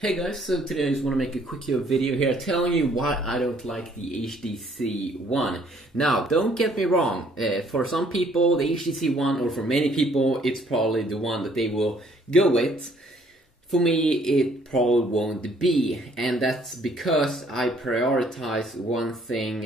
Hey guys, so today I just want to make a quick video here telling you why I don't like the HTC One. Now, don't get me wrong, for some people the HTC One, or for many people, it's probably the one that they will go with. For me, it probably won't be, and that's because I prioritize one thing.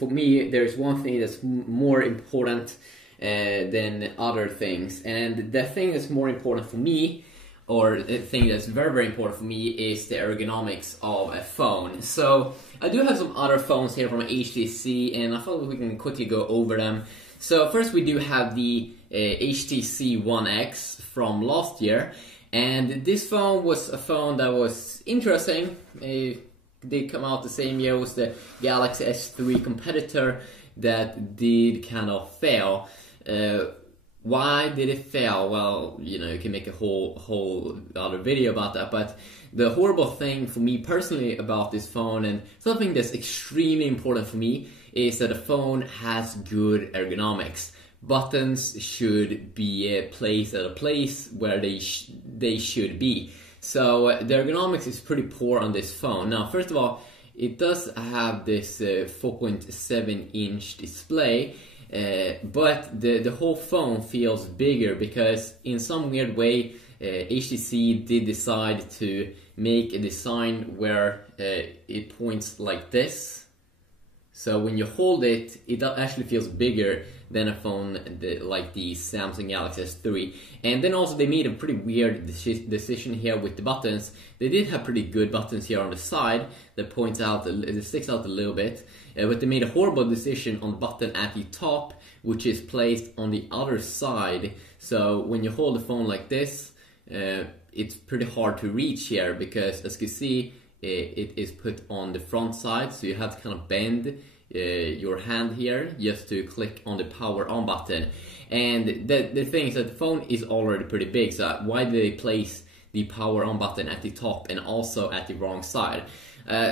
For me, there's one thing that's more important than other things, and the thing that's more important for me, or the thing that's very, very important for me, is the ergonomics of a phone. So I do have some other phones here from HTC, and I thought we can quickly go over them. So first we do have the HTC ONE X from last year, and this phone was a phone that was interesting. It did come out the same year. It was the Galaxy S3 competitor that did kind of fail. Why did it fail? Well, you know, you can make a whole other video about that, but the horrible thing for me personally about this phone, and something that's extremely important for me, is that the phone has good ergonomics. Buttons should be placed at a place where they should be. So the ergonomics is pretty poor on this phone. Now, first of all, it does have this 4.7-inch display, but the whole phone feels bigger because in some weird way HTC did decide to make a design where it points like this. So when you hold it, it actually feels bigger than a phone like the Samsung Galaxy S3. And then also they made a pretty weird decision here with the buttons. They did have pretty good buttons here on the side that points out, it sticks out a little bit. But they made a horrible decision on the button at the top, which is placed on the other side. So when you hold the phone like this, it's pretty hard to reach here because, as you can see, it is put on the front side, so you have to kind of bend your hand here just to click on the power on button. And the thing is that the phone is already pretty big, so why did they place the power on button at the top and also at the wrong side?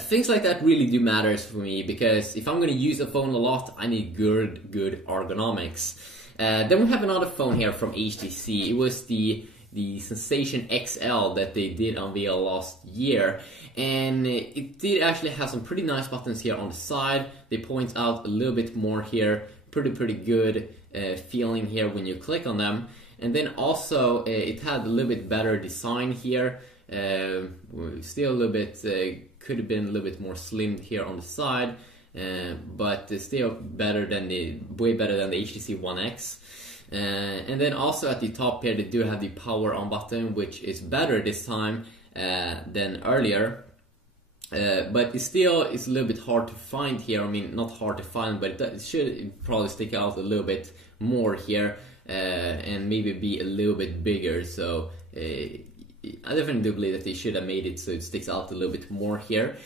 Things like that really do matters for me, because if I'm going to use a phone a lot, I need good ergonomics. Then we have another phone here from HTC. It was the Sensation XL that they did unveil last year, and it did actually have some pretty nice buttons here on the side. They point out a little bit more here, pretty good feeling here when you click on them. And then also it had a little bit better design here, still a little bit, could have been a little bit more slimmed here on the side, but still better than way better than the HTC One X. And then also at the top here they do have the power on button, which is better this time than earlier, but it still is a little bit hard to find here. I mean, not hard to find, but it should probably stick out a little bit more here, and maybe be a little bit bigger. So I definitely do believe that they should have made it so it sticks out a little bit more here.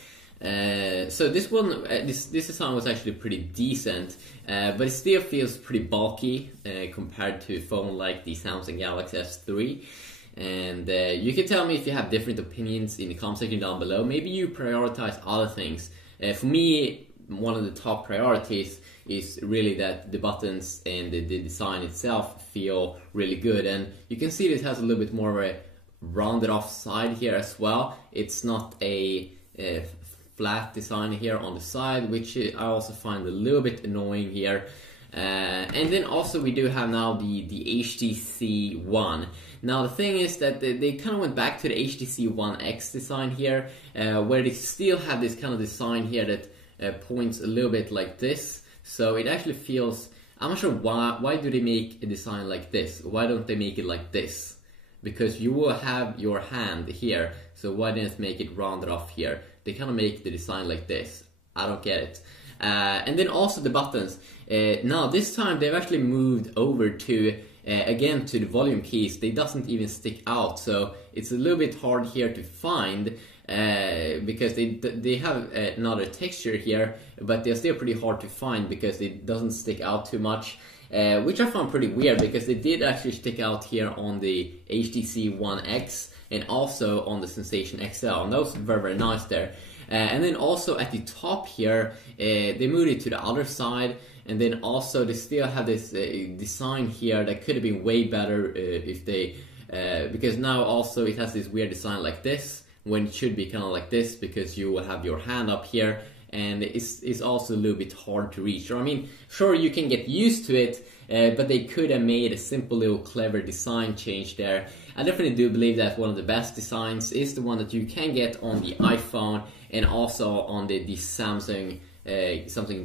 So this one, this design was actually pretty decent, but it still feels pretty bulky compared to a phone like the Samsung Galaxy S3. And you can tell me if you have different opinions in the comment section down below. Maybe you prioritize other things. For me, one of the top priorities is really that the buttons and the design itself feel really good. And you can see this has a little bit more of a rounded off side here as well. It's not a flat design here on the side, which I also find a little bit annoying here. And then also we do have now the HTC One. Now the thing is that they kind of went back to the HTC One X design here, where they still have this kind of design here that points a little bit like this. So it actually feels, I'm not sure why do they make a design like this? Why don't they make it like this? Because you will have your hand here, so why didn't it make it rounded off here? They kind of make the design like this. I don't get it. And then also the buttons. Now this time they've actually moved over to again to the volume keys. They doesn't even stick out, so it's a little bit hard here to find because they have another texture here, but they're still pretty hard to find because it doesn't stick out too much. Which I found pretty weird, because they did actually stick out here on the HTC One X and also on the Sensation XL, and that was very nice there. And then also at the top here, they moved it to the other side, and then also they still have this design here that could have been way better if they, because now also it has this weird design like this, when it should be kind of like this, because you will have your hand up here, and it's also a little bit hard to reach. Or I mean, sure, you can get used to it, but they could have made a simple little clever design change there. I definitely do believe that one of the best designs is the one that you can get on the iPhone and also on the Samsung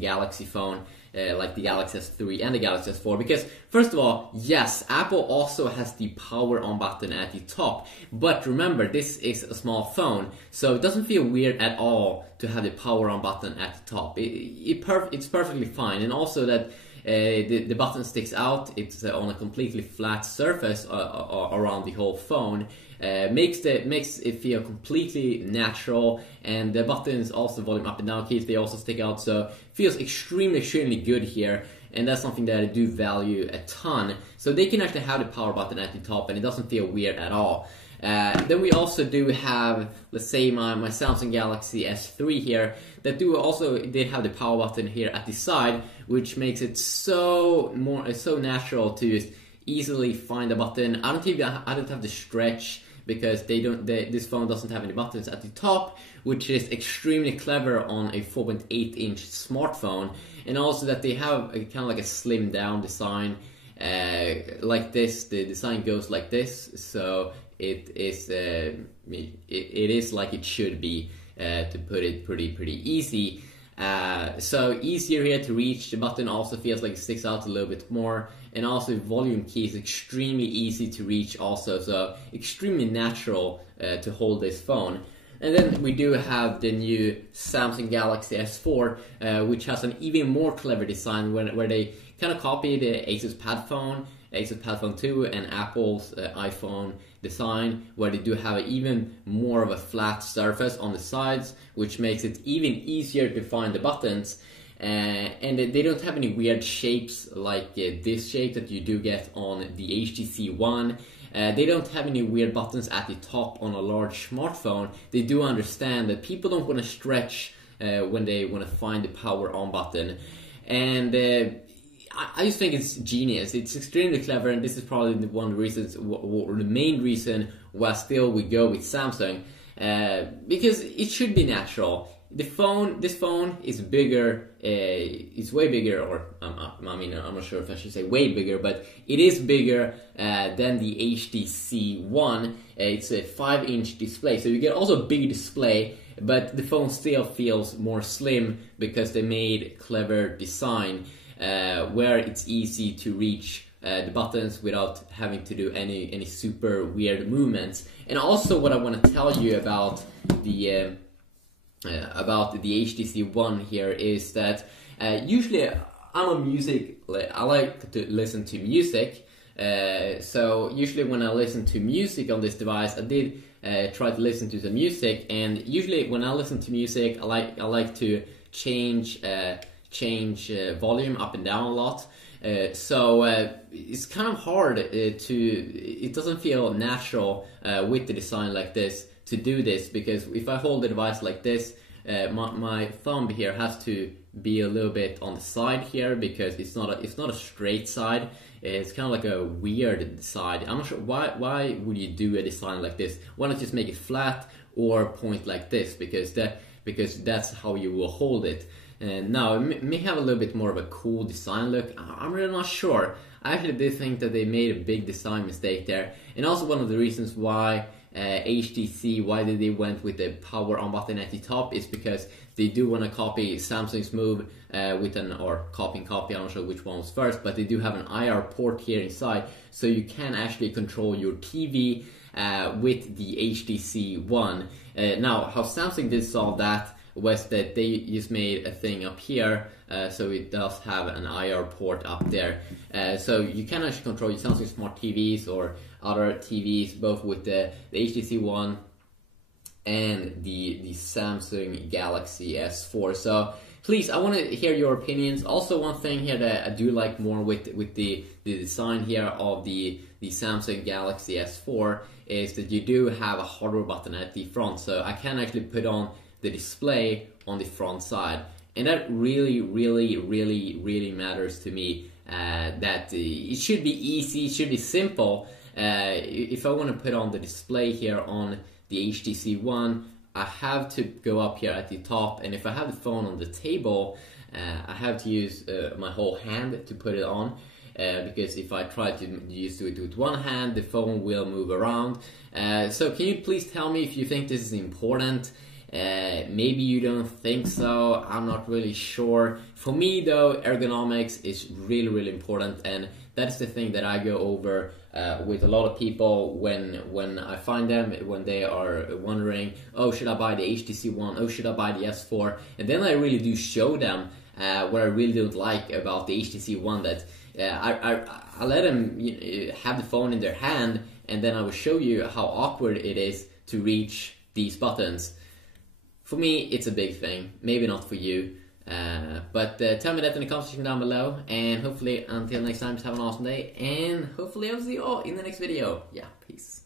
Galaxy phone, like the Galaxy S3 and the Galaxy S4. Because first of all, yes, Apple also has the power on button at the top, but remember, this is a small phone, so it doesn't feel weird at all to have the power on button at the top. It's perfectly fine. And also that the button sticks out, it's on a completely flat surface around the whole phone. Makes it feel completely natural, and the buttons, also volume up and down keys, they also stick out, so it feels extremely good here, and that's something that I do value a ton. So they can actually have the power button at the top, and it doesn't feel weird at all. Then we also do have, let's say, my Samsung Galaxy S3 here, that they have the power button here at the side, which makes it so natural to just easily find the button. I don't have to stretch, because this phone doesn't have any buttons at the top, which is extremely clever on a 4.8-inch smartphone. And also that they have kind of like a slim down design, like this. The design goes like this, so it is like it should be, to put it pretty easy. So easier here to reach. The button also feels like it sticks out a little bit more, and also volume key is extremely easy to reach also, so extremely natural to hold this phone. And then we do have the new Samsung Galaxy S4, which has an even more clever design, where they kind of copy the Asus Padfone 2 and Apple's iPhone design, where they do have even more of a flat surface on the sides, which makes it even easier to find the buttons. And they don't have any weird shapes like this shape that you do get on the HTC ONE. They don't have any weird buttons at the top on a large smartphone. They do understand that people don't want to stretch when they want to find the power on button. And I just think it's genius. It's extremely clever, and this is probably one of the reasons, or the main reason, why still we go with Samsung, because it should be natural. This phone is bigger. It's way bigger, or I mean, I'm not sure if I should say way bigger, but it is bigger than the HTC ONE. It's a 5-inch display, so you get also a big display, but the phone still feels more slim because they made clever design, where it's easy to reach the buttons without having to do any super weird movements. And also, what I want to tell you about the HTC ONE here is that usually I like to listen to music. So usually when I listen to music on this device, I did try to listen to the music, and usually when I listen to music, I like to change volume up and down a lot. So it's kind of hard it doesn't feel natural with the design like this to do this, because if I hold the device like this, my thumb here has to be a little bit on the side here, because it's not a straight side. It's kind of like a weird side. I'm not sure why would you do a design like this. Why not just make it flat or point like this, because that's how you will hold it. And now it may have a little bit more of a cool design look. I'm really not sure. I actually did think that they made a big design mistake there, and also one of the reasons why HTC, why they went with the power on button at the top, is because they do want to copy Samsung's move with copy, I'm not sure which one was first, but they do have an IR port here inside, so you can actually control your TV with the HTC ONE. Now, how Samsung did solve that was that they just made a thing up here, so it does have an IR port up there. So you can actually control your Samsung Smart TVs or other TVs, both with the HTC ONE and the Samsung Galaxy S4. So please, I want to hear your opinions. Also, one thing here that I do like more with the design here of the Samsung Galaxy S4 is that you do have a hardware button at the front, so I can actually put on the display on the front side, and that really matters to me. That it should be easy, it should be simple. If I want to put on the display here on the HTC One, I have to go up here at the top, and if I have the phone on the table, I have to use my whole hand to put it on, because if I try to do it with one hand, the phone will move around. So can you please tell me if you think this is important? Maybe you don't think so, I'm not really sure. For me though, ergonomics is really important, and that's the thing that I go over with a lot of people when I find them, when they are wondering, oh, should I buy the HTC One, oh, should I buy the S4? And then I really do show them what I really don't like about the HTC One, that I let them have the phone in their hand, and then I will show you how awkward it is to reach these buttons. For me, it's a big thing, maybe not for you, but tell me that in the comment section down below, and hopefully until next time, just have an awesome day, and hopefully I'll see you all in the next video. Yeah, peace.